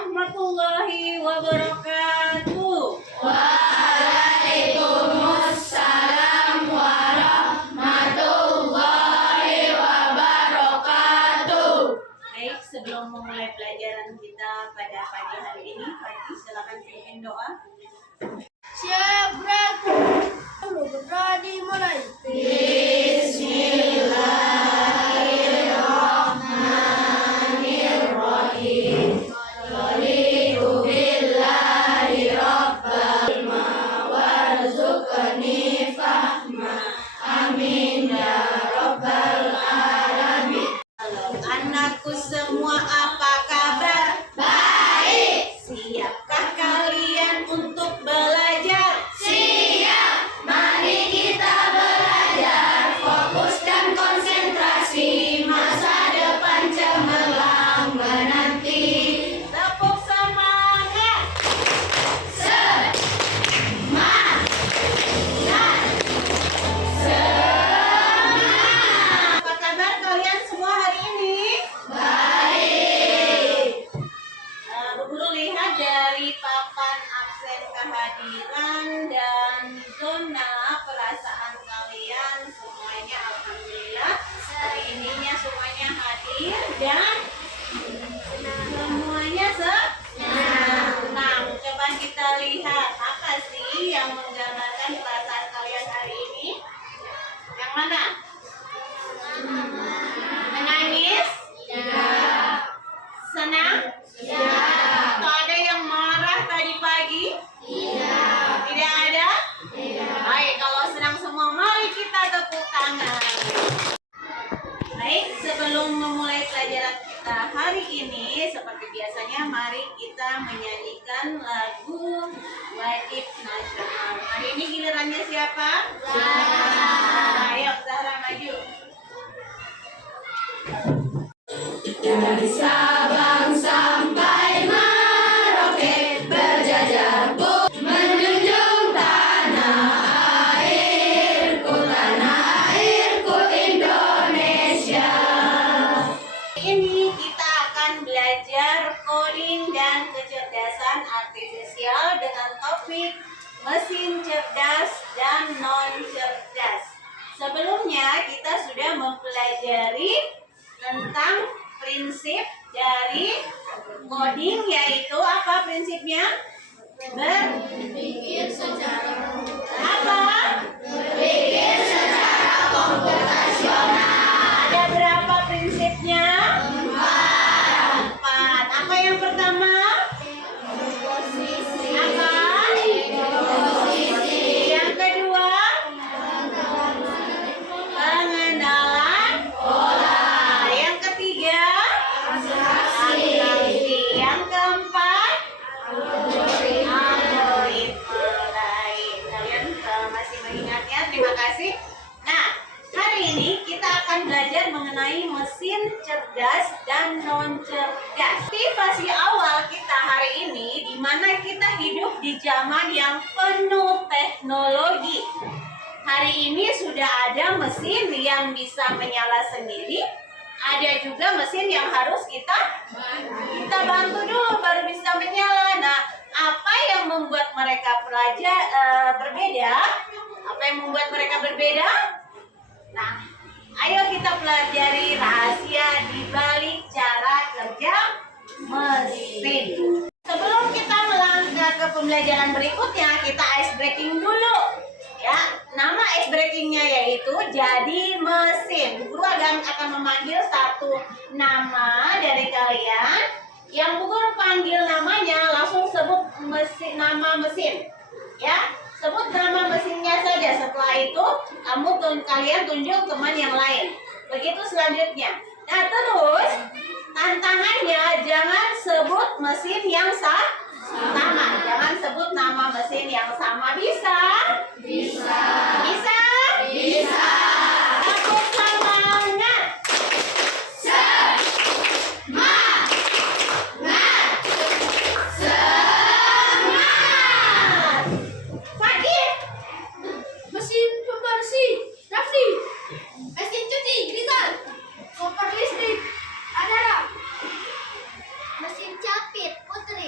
Warahmatullahi wabarakatuh. Waalaikumsalam warahmatullahi wabarakatuh. Baik, sebelum memulai pelajaran kita pada pagi hari ini, Fadli silakan pimpin doa. Siap, beraku. Berdoa dimulai. Bismillahirrahmanirrahim. Raditu billahi rabbal warzuqni fahma. Amin ya rabbal alamin. Anakku semua, apa kabar? Baik. Siapkah kalian untuk belajar? Siap, mari kita belajar, fokus dan konsentrasi, masa depan cemerlang menanti. Tepuk semangat. Semangat, semangat. Apa kabar kalian semua hari ini? Baik. Bu Guru lihat dari papan absen kehadiran dan zona perasaan kalian semuanya alhamdulillah hari ininya semuanya hadir dan semuanya senang. Coba kita lihat apa sih yang menggambarkan perasaan kalian hari ini? Yang mana? Menangis? Senang? Atau ada yang marah tadi pagi? Tidak ada? Baik, kalau senang semua, mari kita tepuk tangan. Baik, sebelum memulai pelajaran kita hari ini, seperti biasanya, mari kita menyanyikan lagu wajib nasional. Hari ini gilirannya siapa? Zahra. Ayo, Zahra maju. Dari Sabang sampai Merauke berjajar menjunjung tanah airku Indonesia. Ini kita akan belajar coding dan kecerdasan artifisial dengan topik mesin cerdas dan non cerdas. Sebelumnya kita sudah mempelajari tentang prinsip dari coding, yaitu apa prinsipnya? Berpikir secara Berpikir secara komputasional. Ada berapa prinsipnya? 4. Apa yang pertama? Apa? Yang kedua? Pengenalan pola. Yang ketiga? Abstraksi. Yang keempat? Algoritma. Baik, kalian masih mengingatnya? Terima kasih. Nah, hari ini kita akan belajar mengenai mesin cerdas dan non cerdas. Motivasi awal kita hari ini, di mana kita hidup di zaman yang penuh teknologi. Hari ini sudah ada mesin yang bisa menyala sendiri, ada juga mesin yang harus kita bantu dulu baru bisa menyala. Nah, apa yang membuat mereka berbeda? Apa yang membuat mereka berbeda? Nah, ayo kita pelajari rahasia di balik cara kerja mesin. Sebelum kita melangkah ke pembelajaran berikutnya, kita ice breaking dulu. Ya, nama ice breakingnya yaitu jadi mesin. Bu Guru akan memanggil satu nama dari kalian. Yang Bu Guru panggil namanya, langsung sebut nama mesin. Ya, sebut nama mesinnya saja. Setelah itu kalian tunjuk teman yang lain. Begitu selanjutnya. Nah, terus tantangannya jangan sebut mesin yang sama. Jangan sebut nama mesin yang sama. Bisa? Bisa. Bisa? Bisa. Tepuk semangat. Semangat. Semangat. Fadil. Mesin pembersih Rafli. Mesin cuci Rizal. Kompor listrik Adara. Mesin capit Putri.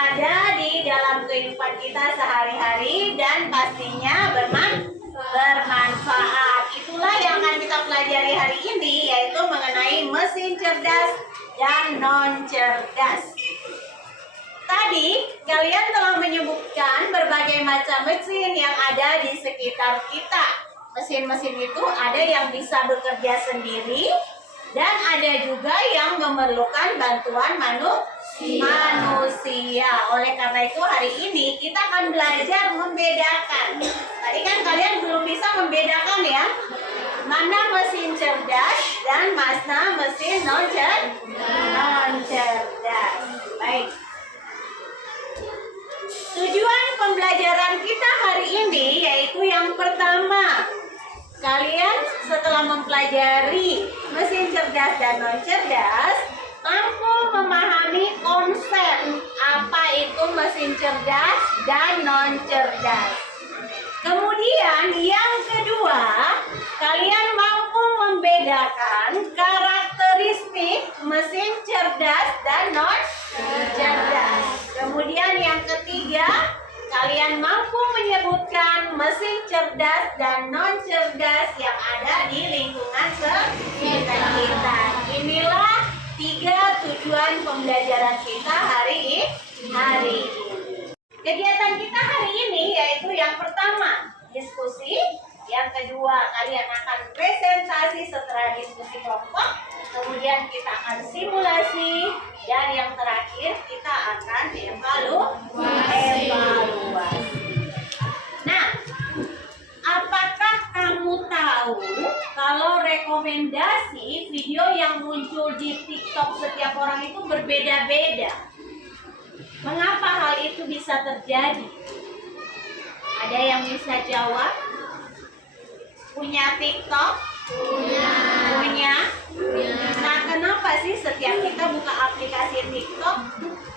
ada di dalam kehidupan kita sehari-hari dan pastinya bermanfaat. Itulah yang akan kita pelajari hari ini, yaitu mengenai mesin cerdas dan non cerdas. Tadi kalian telah menyebutkan berbagai macam mesin yang ada di sekitar kita. Mesin-mesin itu ada yang bisa bekerja sendiri dan ada juga yang memerlukan bantuan manusia. Oleh karena itu hari ini kita akan belajar membedakan. Tadi kan kalian belum bisa membedakan ya, mana mesin cerdas dan mana mesin non cerdas. Baik. Tujuan pembelajaran kita hari ini yaitu yang pertama, kalian setelah mempelajari mesin cerdas dan non cerdas, mampu memahami konsep apa itu mesin cerdas dan non cerdas. Kemudian yang kedua, kalian mampu membedakan karakteristik mesin cerdas dan non cerdas. Kemudian yang ketiga, kalian mampu menyebutkan mesin cerdas dan non cerdas yang ada di lingkungan sekitar kita. Inilah 3 tujuan pembelajaran kita hari ini. Kegiatan kita hari ini yaitu yang pertama, diskusi. Yang kedua, kalian akan presentasi setelah diskusi kelompok. Kemudian kita akan simulasi. Dan yang terakhir, kita akan evaluasi. Nah, apakah kamu tahu kalau rekomendasi video yang muncul di TikTok setiap orang itu berbeda-beda? Mengapa hal itu bisa terjadi? Ada yang bisa jawab? Punya TikTok? Punya. Nah, kenapa sih setiap kita buka aplikasi TikTok,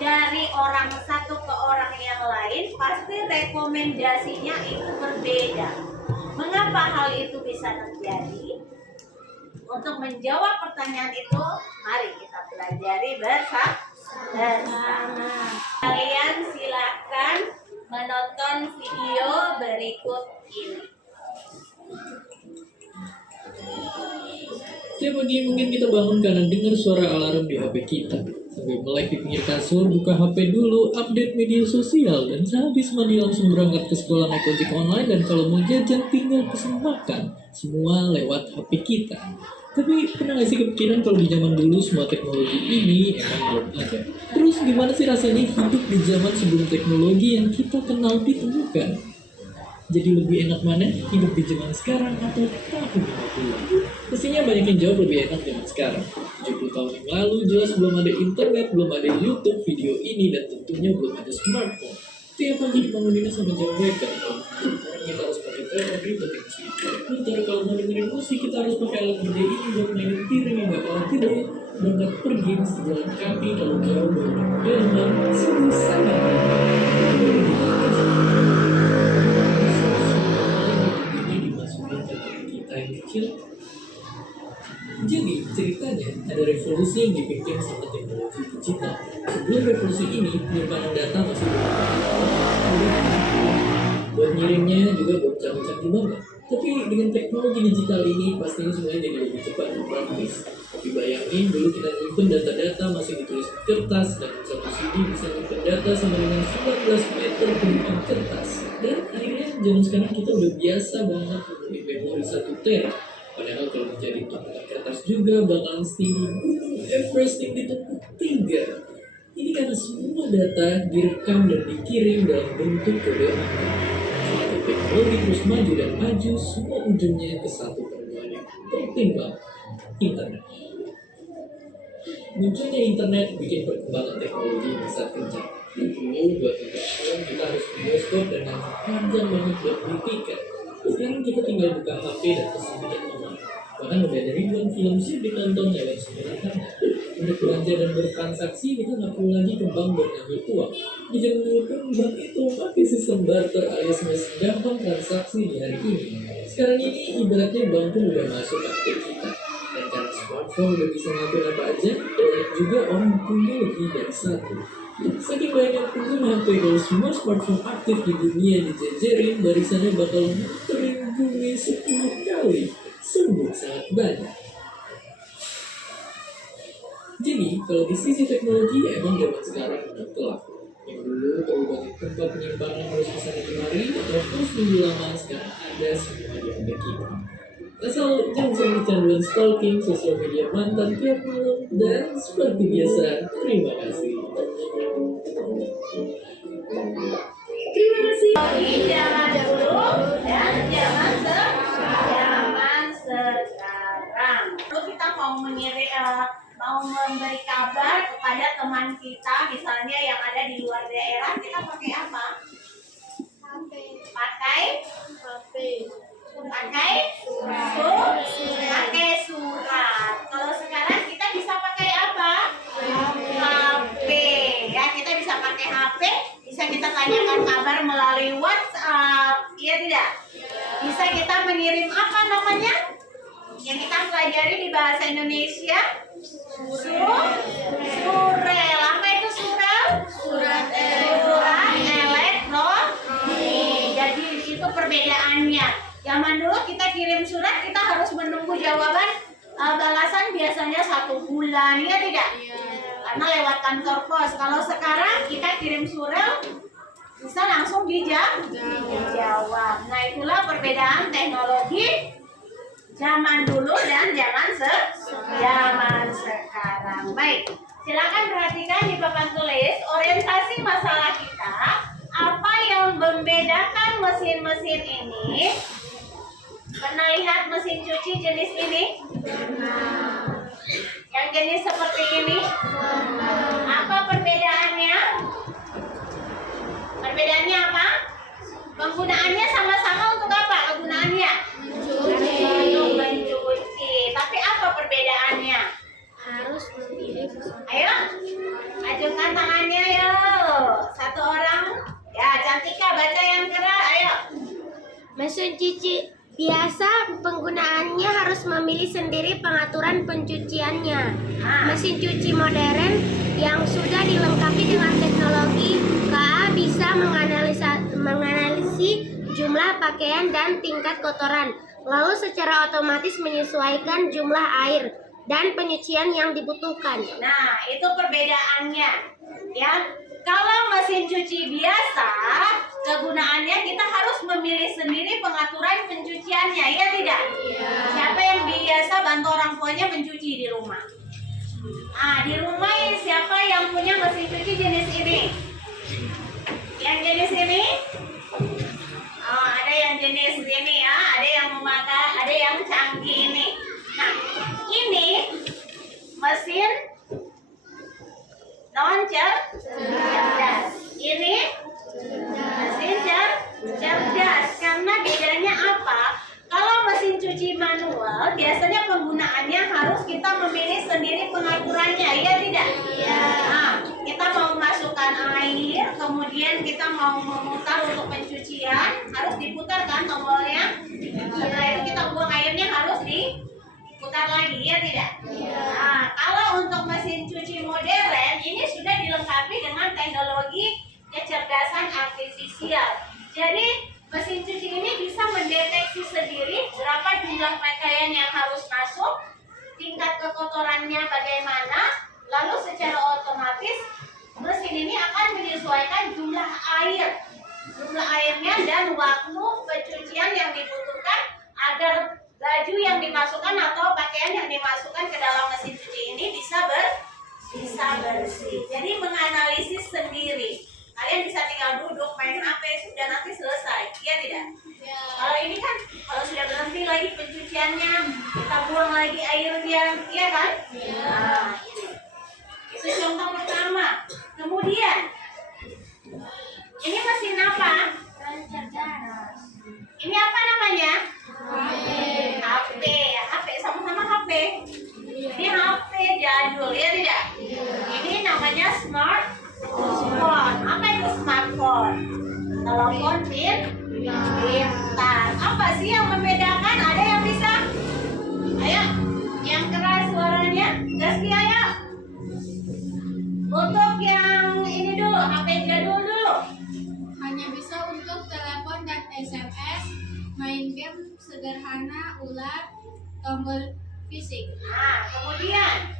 dari orang satu ke orang yang lain pasti rekomendasinya itu berbeda? Mengapa hal itu bisa terjadi? Untuk menjawab pertanyaan itu, mari kita pelajari bersama. Kalian silakan menonton video berikut ini. Setiap pagi mungkin kita bangun karena dengar suara alarm di HP kita. Sambil melek di pinggir kasur, buka HP dulu, update media sosial, dan sehabis mandi langsung berangkat ke sekolah naik ojek online, dan kalau mau jajan tinggal pesen makan. Semua lewat HP kita. Tapi pernah gak sih kepikiran kalau di zaman dulu semua teknologi ini emang belum ada? Terus gimana sih rasanya hidup di zaman sebelum teknologi yang kita kenal ditemukan? Jadi lebih enak mana hidup di zaman sekarang atau tahun 50? Pastinya banyak yang jawab lebih enak zaman sekarang. 70 tahun yang lalu jelas belum ada internet, belum ada YouTube, video ini, dan tentunya belum ada smartphone. Tiap pagi dibangunin sama jam wecker. Orang kita harus pakai telepon ribet yang sih. Bentar kalau mau dengerin musik kita harus pakai alat gede ini buat mainin piring yang gak kalah gede. Berangkat pergi mesti jalan kaki kalau jauh dari rumah. Sungguh sangat. Kecil. Jadi ceritanya ada revolusi yang dipimpin sama teknologi digital. Sebelum revolusi ini penyimpanan data masih buat ngirimnya juga buat canggih-canggih banget. Tapi dengan teknologi digital ini pastinya semuanya jadi lebih cepat dan praktis. Tapi bayangin dulu kita nyimpen data-data masih ditulis di kertas, dan satu CD bisa nyimpen data sama dengan 19 meter kiriman kertas. Dan akhirnya zaman sekarang kita udah biasa banget memiliki memori 1 tera. Padahal kalau menjadi tumpukan kertas juga bakalan setinggi gunung Everest yang ditumpuk 3. Ini karena semua data direkam dan dikirim dalam bentuk kode angka. Semakin teknologi terus maju dan maju, semua ujungnya ke satu perubahan yang penting banget, internet. Munculnya internet bikin perkembangan teknologi yang sangat kencang. Dulu buat nonton kita harus ke bioskop dan panjang banget buat beli tiket. Sekarang kita tinggal buka HP dan pesen tiket online. Bahkan udah ada ribuan film sih ditonton lewat semua internet. Untuk belanja dan bertransaksi kita nggak perlu lagi ke bank buat ngambil uang. Di zaman dulu pun bank itu pakai sistem barter alias masih gampang transaksi di hari ini. Sekarang ini ibaratnya bank pun udah masuk aktif kita. Dan karena smartphone smartphone udah bisa ngapain apa aja, banyak juga orang punya lebih dari satu. Saking banyak pengguna HP, kalau semua smartphone aktif di dunia dijejerin, barisannya bakal muterin bumi 10 kali. Sungguh sangat banyak. Jadi, kalau di sisi teknologi, emang zaman sekarang udah telak. Yang dulu berbagai tempat penyimpanan harus kesana kemari atau terus nunggu lama, sekarang ada semua di HP kita. Asal jangan sampai kecanduan stalking sosial media mantan tiap malam. Dan seperti biasa, terima kasih. Terima kasih. Di zaman dulu dan zaman sekarang. Lalu kita mau memberi kabar kepada teman kita, misalnya yang ada di luar daerah, kita pakai apa? Pakai surat. Kalau sekarang kita bisa pakai apa? HP. Ya, kita bisa pakai HP. Bisa kita tanyakan kabar melalui WhatsApp. Iya tidak? Bisa kita mengirim apa namanya? Yang kita pelajari di bahasa Indonesia? Surel. Apa itu surel? Surat elektronik. Jadi itu perbedaannya. Zaman dulu kita kirim surat, kita harus menunggu jawaban balasan biasanya 1 bulan, ya tidak? Karena lewat kantor pos. Kalau sekarang kita kirim surat bisa langsung dijawab. Nah, itulah perbedaan teknologi zaman dulu dan zaman sekarang. Baik, silakan perhatikan di papan tulis orientasi masalah kita. Apa yang membedakan mesin-mesin ini? Pernah lihat mesin cuci jenis ini? Yang jenis seperti ini? Apa perbedaannya? Perbedaannya apa? Penggunaannya sama-sama untuk apa? Kegunaannya? Untuk mencuci. Tapi apa perbedaannya? Harus memilih Ayo, ajukan tangannya yuk. Satu orang. Ya, Cantika baca yang keras. Ayo. mesin cuci biasa penggunaannya harus memilih sendiri pengaturan pencuciannya. Mesin cuci modern yang sudah dilengkapi dengan teknologi KA bisa menganalisis jumlah pakaian dan tingkat kotoran, lalu secara otomatis menyesuaikan jumlah air dan penyucian yang dibutuhkan. Nah, itu perbedaannya. Ya, kalau mesin cuci biasa, kegunaannya kita harus memilih sendiri pengaturan pencuciannya, ya tidak? Siapa yang biasa bantu orang tuanya mencuci di rumah? Di rumah siapa yang punya mesin cuci jenis ini? Yang jenis ini? Ada yang jenis ini ya, ada yang memakai, ada yang canggih ini. Nah, ini mesin non-cerdas. Ini mesin cerdas. Karena bedanya apa? Kalau mesin cuci manual, biasanya penggunaannya harus kita memilih sendiri pengaturannya, ya tidak? Nah, kita mau masukkan air, kemudian kita mau memutar untuk pencucian, harus diputar kan tombolnya. Setelah itu kita buang airnya harus diputar lagi, ya tidak? Nah, kalau untuk mesin cuci modern, ini sudah dilengkapi dengan teknologi kecerdasan artifisial. Jadi mesin cuci ini bisa mendeteksi sendiri berapa jumlah pakaian yang harus masuk, tingkat kekotorannya bagaimana, lalu secara otomatis mesin ini akan menyesuaikan jumlah airnya dan waktu pencucian yang dibutuhkan agar baju yang dimasukkan atau pakaian yang dimasukkan ke dalam mesin cuci ini bisa bersih. Jadi menganalisis sendiri. Kalian bisa tinggal duduk main HP, sudah nanti selesai, iya tidak? Kalau ini kan, kalau sudah berhenti lagi pencuciannya, kita buang lagi airnya, iya kan? Nah, ini. Itu contoh pertama. Kemudian, ini mesin apa? Ini apa namanya? HP. HP, sama-sama HP. Ini HP jadul, ya tidak? Ini namanya smartphone. Apa itu smartphone? Telepon pintar. Apa sih yang membedakan? Ada yang bisa? Ayo, yang keras suaranya. panah, ular, tombol fisik. Nah, kemudian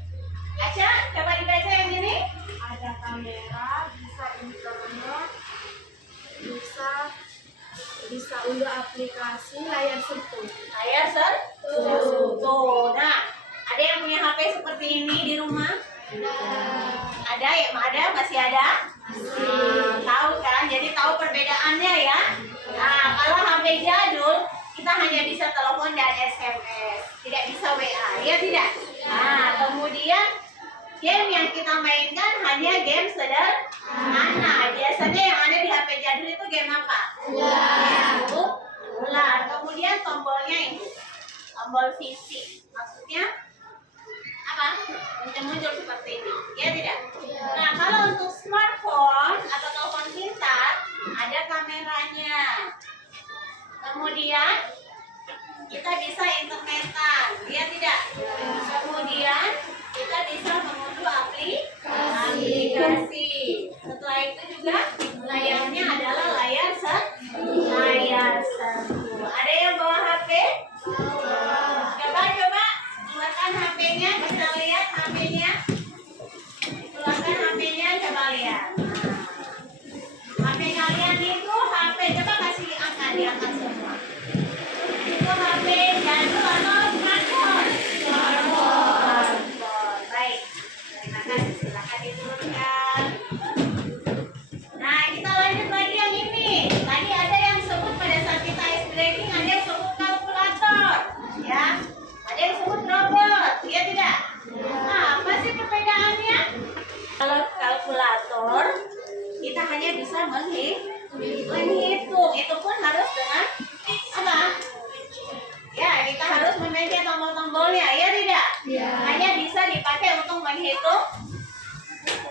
Aca, coba dibaca yang ini. Ada kamera, bisa internet, bisa unduh aplikasi layar sentuh. Layar sentuh. Nah, ada yang punya HP seperti ini di rumah? Ada ya? Masih ada? Tahu kan? Jadi tahu perbedaannya ya. Nah, kalau HP jadul kita hanya bisa telepon dan SMS, tidak bisa WA, ya tidak? Nah, kemudian game yang kita mainkan hanya game sederhana. Biasanya yang ada di HP jadul itu game apa? Ular. Kemudian tombolnya itu tombol fisik. Maksudnya apa? Muncul seperti ini, ya tidak? Nah, kalau untuk smartphone atau telepon pintar ada kameranya. Kemudian kita bisa internetan, ya tidak? Kemudian kita bisa mengunduh aplikasi. Setelah itu juga layarnya adalah layar sentuh. Ada yang bawa HP? Coba keluarkan HP-nya, kita lihat HP-nya. Keluarkan HP-nya, coba lihat. HP kalian itu HP, coba kasih angka, diangkat semua. Itu HP jadul atau smartphone? Smartphone. Baik. Terima kasih. Silakan diturunkan. Nah, kita lanjut lagi yang ini. Tadi ada yang sebut pada saat kita ice breaking, ada yang sebut kalkulator, ya. Ada yang sebut robot, ya tidak? Nah, apa sih perbedaannya? Kalau kalkulator kita hanya bisa menghitung. Itu pun harus dengan apa? Ya, kita harus memencet tombol-tombolnya, ya tidak? Hanya bisa dipakai untuk menghitung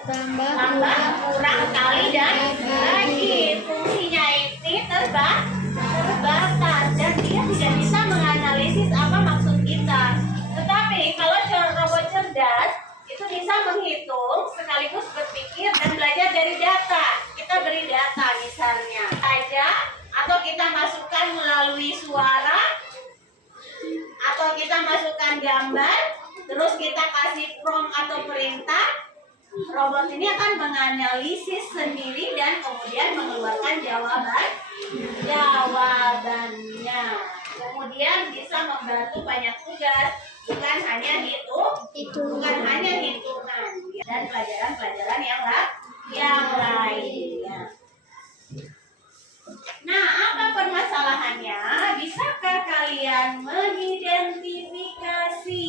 tambah, kurang, kali, dan bagi. Fungsinya ini terbatas dan dia tidak bisa menganalisis apa maksud kita. Tetapi kalau robot cerdas itu bisa menghitung sekaligus berpikir dan belajar dari data. Kita beri data misalnya saja, atau kita masukkan melalui suara, atau kita masukkan gambar, terus kita kasih prompt atau perintah. Robot ini akan menganalisis sendiri dan kemudian mengeluarkan jawabannya. Kemudian bisa membantu banyak tugas, bukan hanya hitungan, dan pelajaran-pelajaran yang lainnya. Nah, apa permasalahannya? Bisakah kalian mengidentifikasi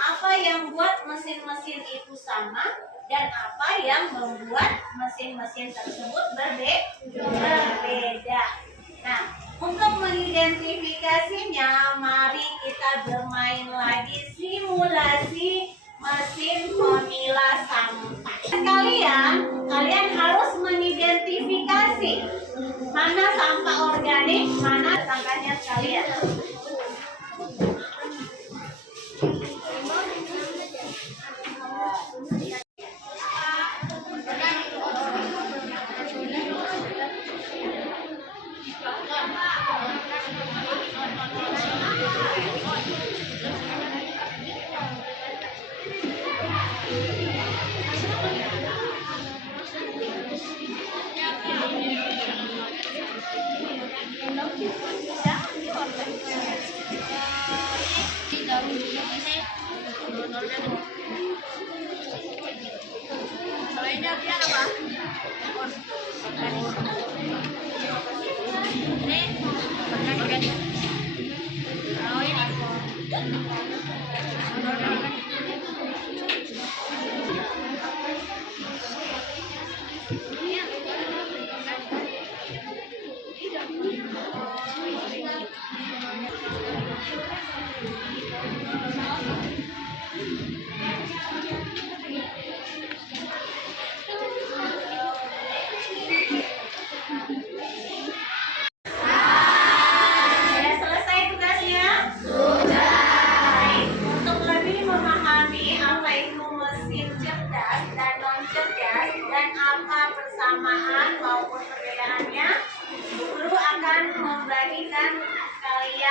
apa yang buat mesin-mesin itu sama dan apa yang membuat mesin-mesin tersebut berbeda? Nah, untuk mengidentifikasinya, mari kita bermain lagi simulasi mesin pemilah sampah. Kalian harus mengidentifikasi mana sampah organik, mana sampahnya sekalian.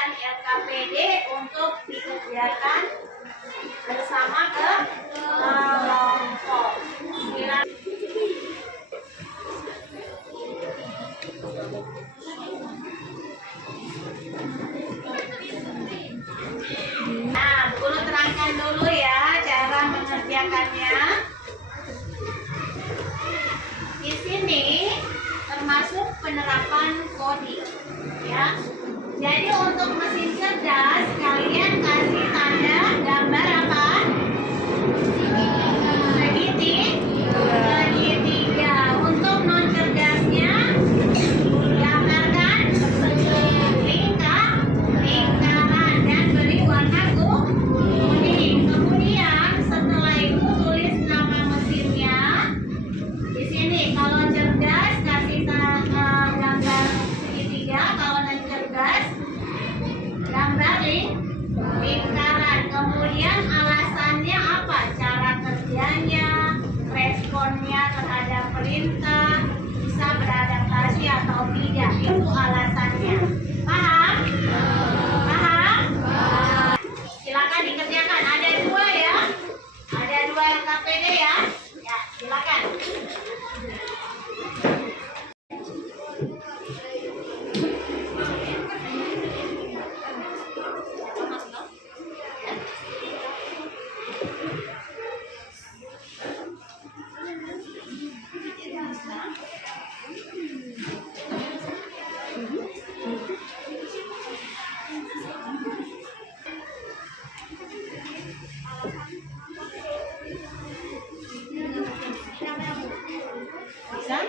dan LKPD untuk dikerjakan bersama ke kelompok. Silakan. Nah, Guru terangkan dulu ya cara mengerjakannya. Di sini termasuk penerapan coding, ya. Jadi untuk mesin cerdas kalian kasih tanda gambar apa? Segitiga. Untuk non cerdasnya gambarkan lingkaran dan beri warna kuning. Kemudian setelah itu tulis nama mesinnya. Di sini kalau cerdas kasih gambar segitiga, kalau non cerdas gambar lingkaran. Kemudian alasannya apa? Cara kerjanya, responnya terhadap perintah, bisa beradaptasi atau tidak, itu alasannya. Paham? Paham? Silakan dikerjakan. Ada dua ya, ada dua LKPD ya. Ya, silakan. Bisa?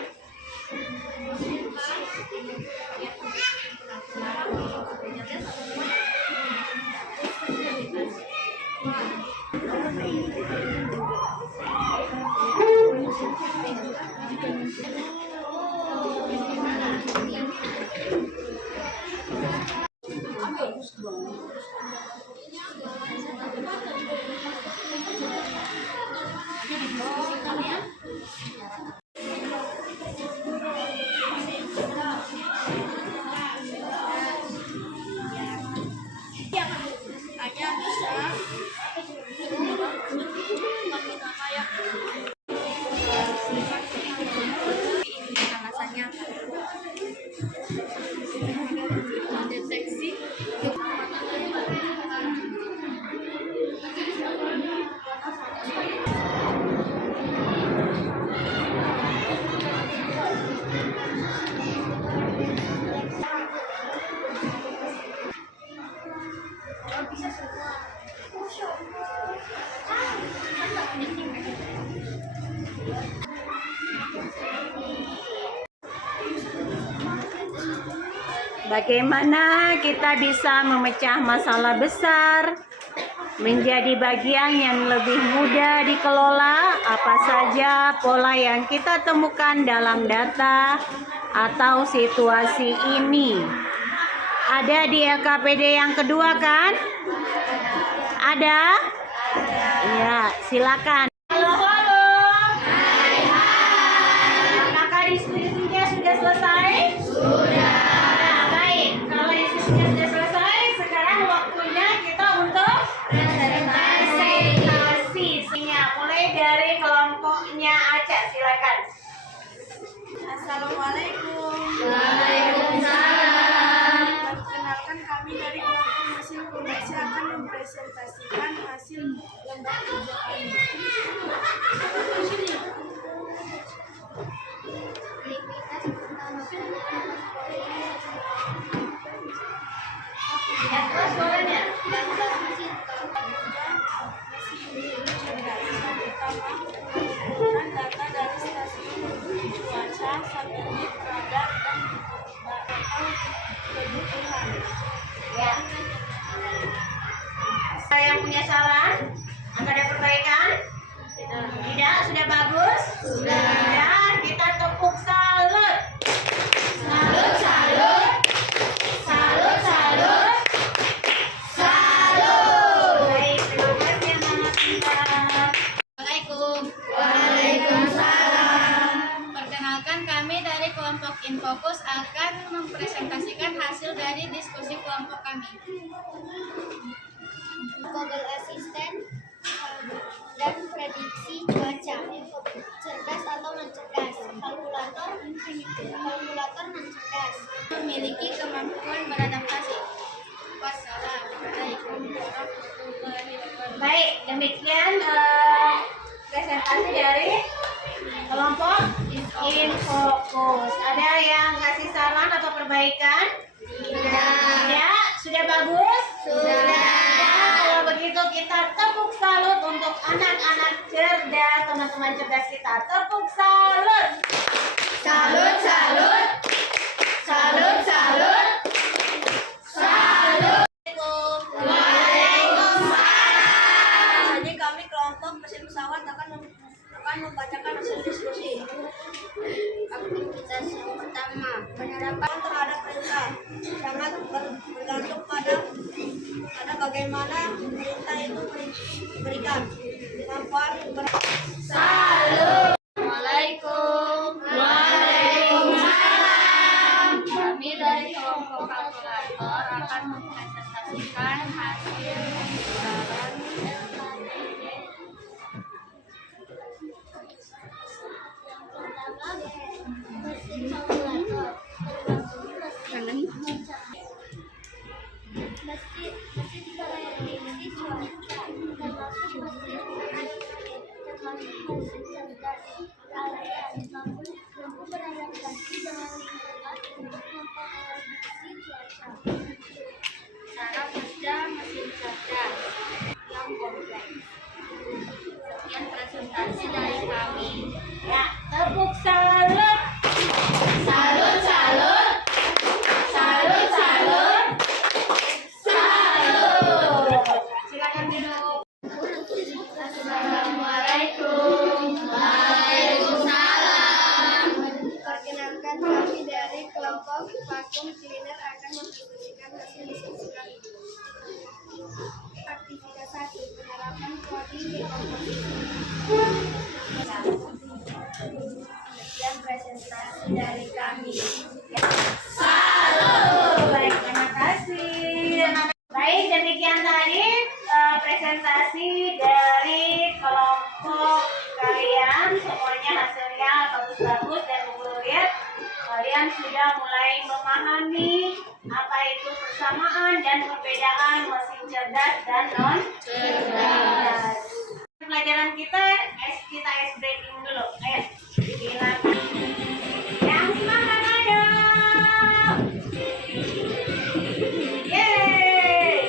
Bagaimana kita bisa memecah masalah besar menjadi bagian yang lebih mudah dikelola? Apa saja pola yang kita temukan dalam data atau situasi ini? Ada di LKPD yang kedua kan? Ada? Ya, silakan. Halo. Apakah diskusinya sudah selesai? Sudah. Nah, baik. Kalau diskusinya sudah selesai, sekarang waktunya kita untuk presentasi. Mulai dari kelompoknya Aca, silakan. Assalamualaikum. Waalaikumsalam. Perkenalkan, kami dari kelompok mesin produksi akan mempresentasikan hasil lomba kerja kami. Ya, terus suaranya. Mengumpulkan data dari stasiun cuaca, satelit, radar, dan bakal kebutuhan. Ya. Saya yang punya saran, akan ada perbaikan? Tidak, sudah bagus? Sudah. Dan kita tepuk salut. Salut, salut. Salut, salut. Salut. Baik, terima kasih anak-anak pintar. Assalamualaikum. Waalaikumsalam. Perkenalkan, kami dari kelompok kelompok Infokus akan mempresentasikan hasil dari diskusi kelompok kami. Google Assistant dan prediksi cuaca, cerdas atau non cerdas, kalkulator non cerdas, Memiliki kemampuan beradaptasi. Wassalamualaikum warahmatullahi wabarakatuh. Baik, demikian presentasi dari kelompok Infokus. Ada yang kasih saran atau perbaikan? Tidak. Ya, sudah bagus? Sudah. Kalau begitu kita tepuk salut untuk anak-anak cerdas, teman-teman cerdas kita. Tepuk salut. Salut, salut. Salut, salut. Salut. Waalaikumsalam. Jadi kami kelompok mesin pesawat akan membacakan hasil diskusi. aktivitas yang pertama, Penerapan terhadap perintah sangat bergantung pada bagaimana perintah itu diberikan. Kemampuan Assalamualaikum. Waalaikumsalam. Kami dari kelompok kalkulator akan mempresentasikan hasil penggunaan mesin kalkulator, mesin prediksi cuaca, termasuk mesin cerdas, mampu beradaptasi dengan lingkungan untuk memprediksi cuaca. cara kerja mesin cerdas yang kompleks. Sekian presentasi dari kami. Ya, tepuk salut. Salut, salut. Salut, salut. Salut. Silakan duduk. Assalamualaikum. Waalaikumsalam. Perkenalkan kami dari kelompok vakum cleaner akan mempresentasikan hasil diskusi kami. Aktivitas 1. Penerapan coding di komposisi. Sekian presentasi dari kami. Salut. Baik, terima kasih. Baik, demikian tadi presentasi dari kelompok kalian. Semuanya hasilnya bagus-bagus dan Bu Guru lihat kalian sudah mulai memahami apa itu persamaan dan perbedaan mesin cerdas dan non cerdas. Pelajaran kita ice breaking dulu. Ayo, silakan. Yang semangat ayo. Yeay.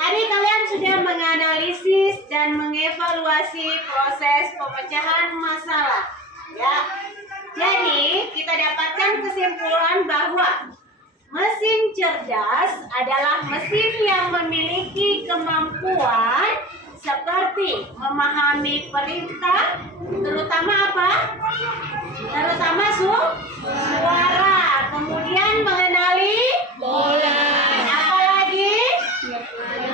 Tadi kalian sudah menganalisis dan mengevaluasi proses pemecahan masalah, ya. Jadi kita dapatkan kesimpulan bahwa mesin cerdas adalah mesin yang memiliki kemampuan seperti memahami perintah, terutama apa? Terutama suara, kemudian mengenali bola. Apalagi?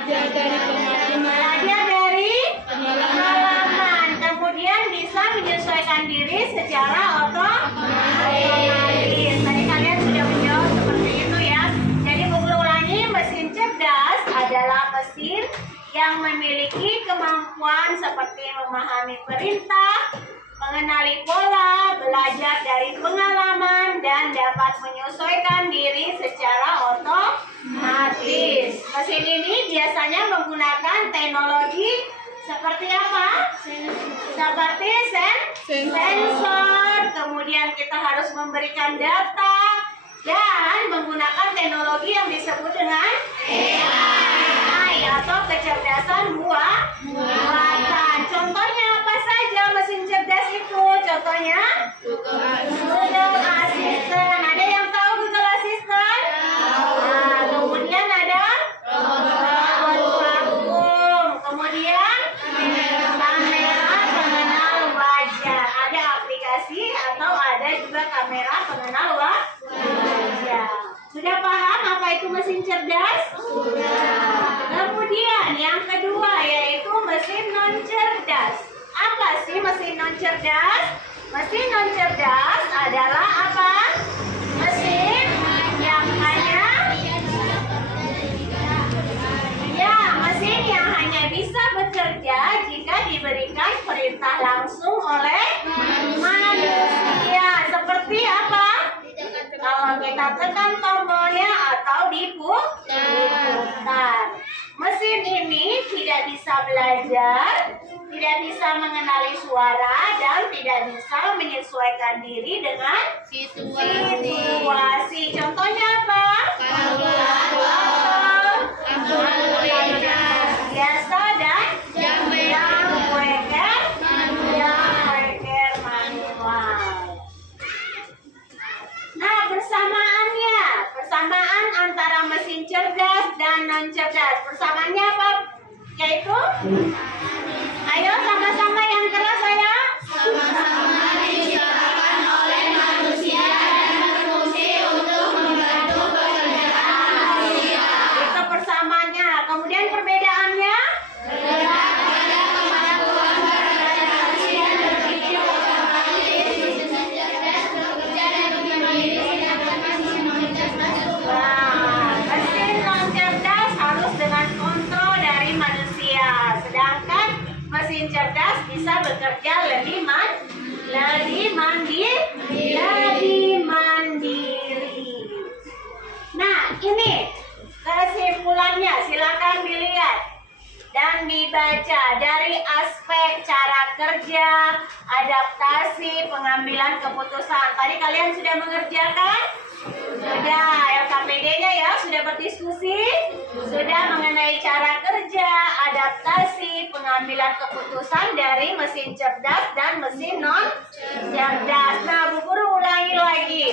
Belajar dari pengalaman, kemudian bisa menyesuaikan diri secara otomatis. Tadi kalian sudah menjawab seperti itu ya. Jadi Bu Guru ulangi, mesin cerdas adalah mesin yang memiliki kemampuan seperti memahami perintah, mengenali pola, belajar dari pengalaman, dan dapat menyesuaikan diri secara otomatis. Mesin ini biasanya menggunakan teknologi seperti apa? Seperti sensor, kemudian kita harus memberikan data, dan menggunakan teknologi yang disebut dengan AI atau kecerdasan buatan. Contohnya apa saja mesin cerdas itu? Contohnya Google Assistant. Ada yang tahu Google Assistant? Nah, kemudian ada robot vakum. mesin cerdas? Sudah. Kemudian yang kedua yaitu mesin non cerdas. Apa sih mesin non cerdas? Mesin non cerdas adalah apa? Mesin yang hanya mesin yang hanya bisa bekerja jika diberikan perintah langsung oleh manusia. Seperti apa? Kalau kita tekan tombolnya atau diputar. Mesin ini tidak bisa belajar, tidak bisa mengenali suara, dan tidak bisa menyesuaikan diri dengan situasi. Contohnya apa? Biasa dan yang weker manual. Nah, persamaan antara mesin cerdas dan non cerdas. Persamaannya apa? Yaitu, ayo sama-sama yang keras saya. Sama-sama diciptakan oleh manusia dan berfungsi untuk membantu pekerjaan manusia. Itu persamaannya. Kemudian perbedaannya? Pada kemampuan beradaptasi dan berpikir otomatis, mesin cerdas bekerja dan memiliki sedangkan mesin non cerdas Nah, mesin non cerdas harus dengan kontrol dari manusia, sedangkan mesin cerdas bisa bekerja lebih mandiri. Nah, ini kesimpulannya, silakan dilihat dan dibaca dari aspek cara kerja, adaptasi, pengambilan keputusan. Tadi kalian sudah mengerjakan? Sudah, LKPD-nya ya, sudah berdiskusi, sudah mengenai cara kerja, adaptasi, pengambilan keputusan dari mesin cerdas dan mesin non cerdas. Nah, Bu Guru ulangi lagi.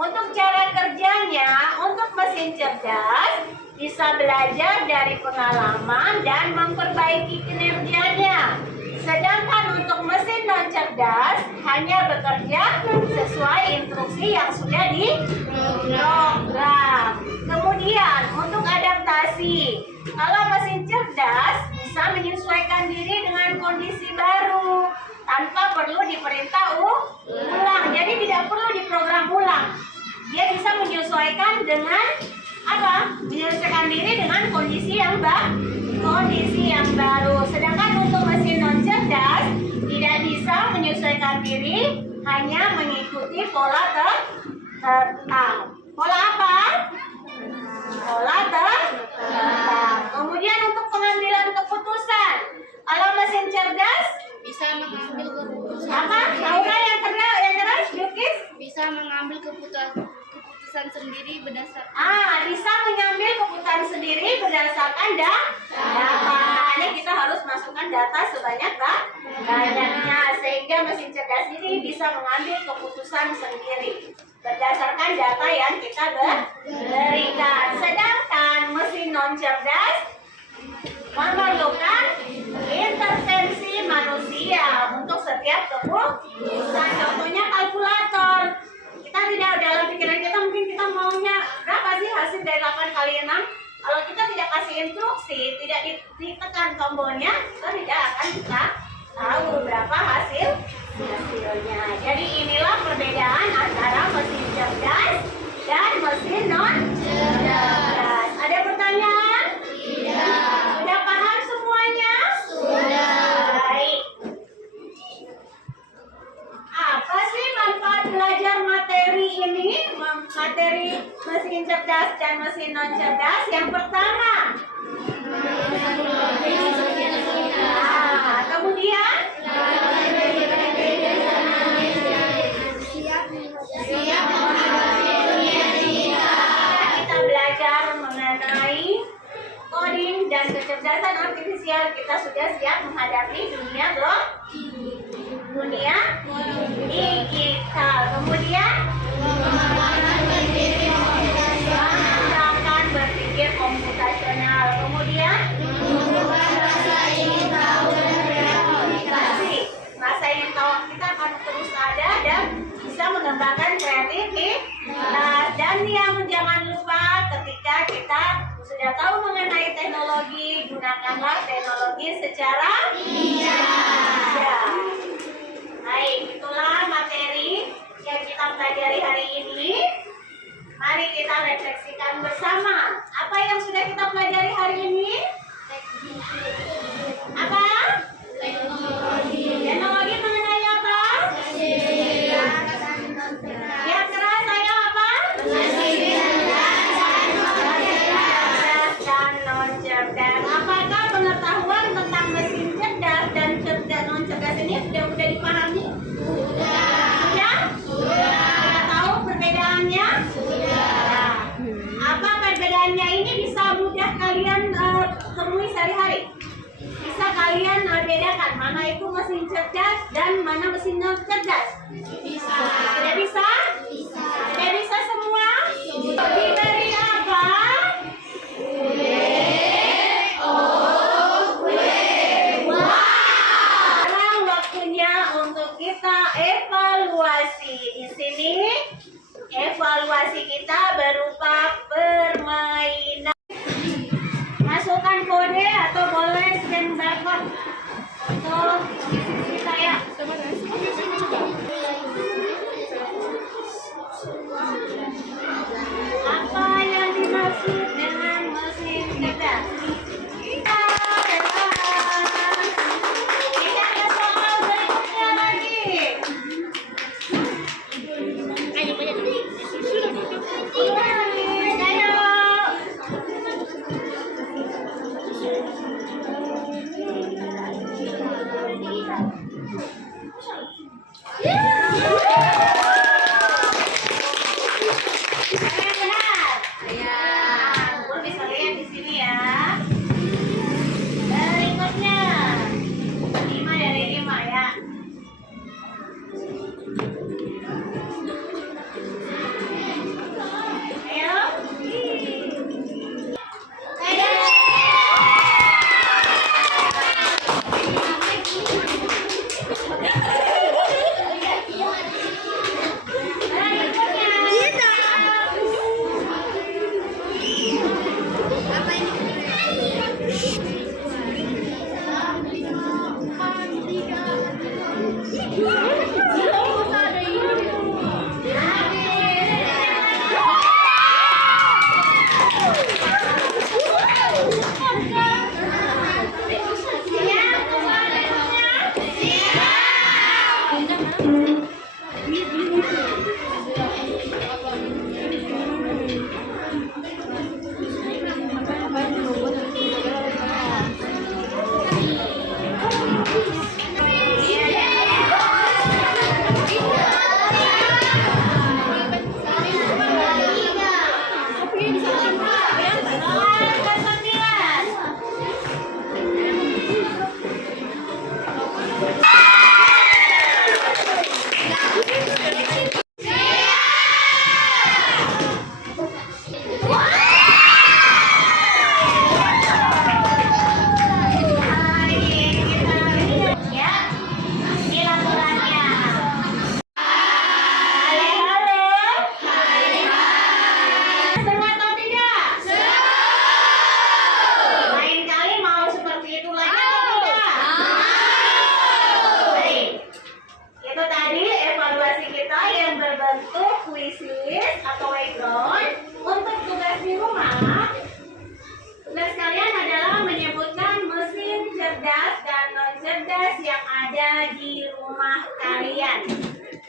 Untuk cara kerjanya, untuk mesin cerdas bisa belajar dari pengalaman dan memperbaiki kinerjanya. Sedangkan untuk mesin non cerdas hanya bekerja sesuai instruksi yang sudah diprogram. Kemudian untuk adaptasi, kalau mesin cerdas bisa menyesuaikan diri dengan kondisi baru tanpa perlu diperintah ulang. Jadi tidak perlu diprogram ulang. Dia bisa menyesuaikan dengan apa? Menyesuaikan diri dengan kondisi yang baru. Sedangkan untuk mesin non cerdas tidak bisa menyesuaikan diri, hanya mengikuti pola tertentu. Pola apa? Pola tertentu. Kemudian untuk pengambilan keputusan, kalau mesin cerdas bisa mengambil keputusan apa? Laura yang keras, Yukis? bisa mengambil keputusan sendiri berdasarkan Bisa mengambil keputusan sendiri berdasarkan data. Makanya kita harus masukkan data sebanyak-banyaknya sehingga mesin cerdas ini bisa mengambil keputusan sendiri berdasarkan data yang kita berikan. Sedangkan mesin non cerdas memerlukan intervensi manusia untuk setiap keputusan. Contohnya kalkulator. Kita tidak dalam pikiran kita mungkin kita maunya berapa sih hasil dari 8 kali 6. Kalau kita tidak kasih instruksi, tidak ditekan tombolnya, kita tidak akan bisa tahu berapa hasilnya. Jadi inilah perbedaan antara mesin cerdas dan mesin non cerdas. Ada pertanyaan? Tidak. Sudah paham semuanya? Sudah. Baik. Apa sih manfaat belajar materi ini? Materi mesin cerdas dan mesin non cerdas. Yang pertama, kemudian kita belajar mengenai coding dan kecerdasan artifisial. Kita sudah siap menghadapi dunia digital. Kemudian mengembangkan berpikir komputasional. Kemudian rasa ingin tahu kita akan terus ada dan bisa mengembangkan kreativitas. Dan yang jangan lupa ketika kita Gunakanlah teknologi secara bijak. Baik, itulah materi yang kita pelajari hari ini. Mari kita refleksikan bersama. Apa yang sudah kita pelajari hari ini? Apa? Teknologi mengenai apa? Yang keras saya apa? Cerdas dan non cerdas. Apakah pengetahuan tentang mesin cerdas dan cerdas non cerdas ini sudah dipahami? Sudah? Sudah tahu perbedaannya? Sudah. Apa perbedaannya ini bisa mudah kalian temui sehari-hari? Bisa kalian bedakan mana itu mesin cerdas dan mana mesin non cerdas? Bisa. Sudah bisa? Bisa. Sudah bisa semua? Diberi apa? Sekarang waktunya untuk kita evaluasi. Di sini evaluasi kita berupa permainan. Masukkan kode atau boleh scan barcode untuk kita ya. Apa yang dimaksud dengan mesin cerdas? Kita ada soal berikutnya lagi. Ayo. Benar. Ya, Bu bisa lihat di sini ya. Berikutnya 5 dari 5 ya. Ayo.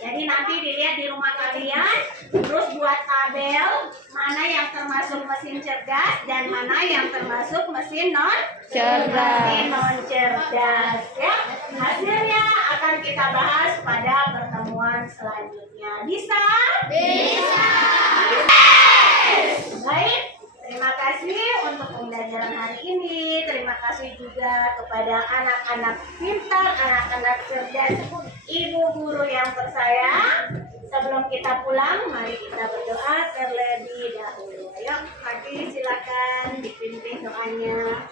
Jadi nanti dilihat di rumah kalian, terus buat tabel mana yang termasuk mesin cerdas dan mana yang termasuk mesin non cerdas. Ya, hasilnya akan kita bahas pada pertemuan selanjutnya. Bisa? Bisa. Baik. Terima kasih untuk pembelajaran hari ini. Terima kasih juga kepada anak-anak pintar, anak-anak cerdas, ibu guru yang tersayang. Sebelum kita pulang, mari kita berdoa terlebih dahulu. Ayo, Fadli silakan dipimpin doanya.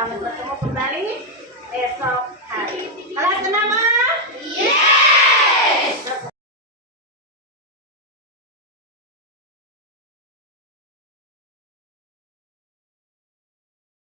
Selamat bertemu kembali besok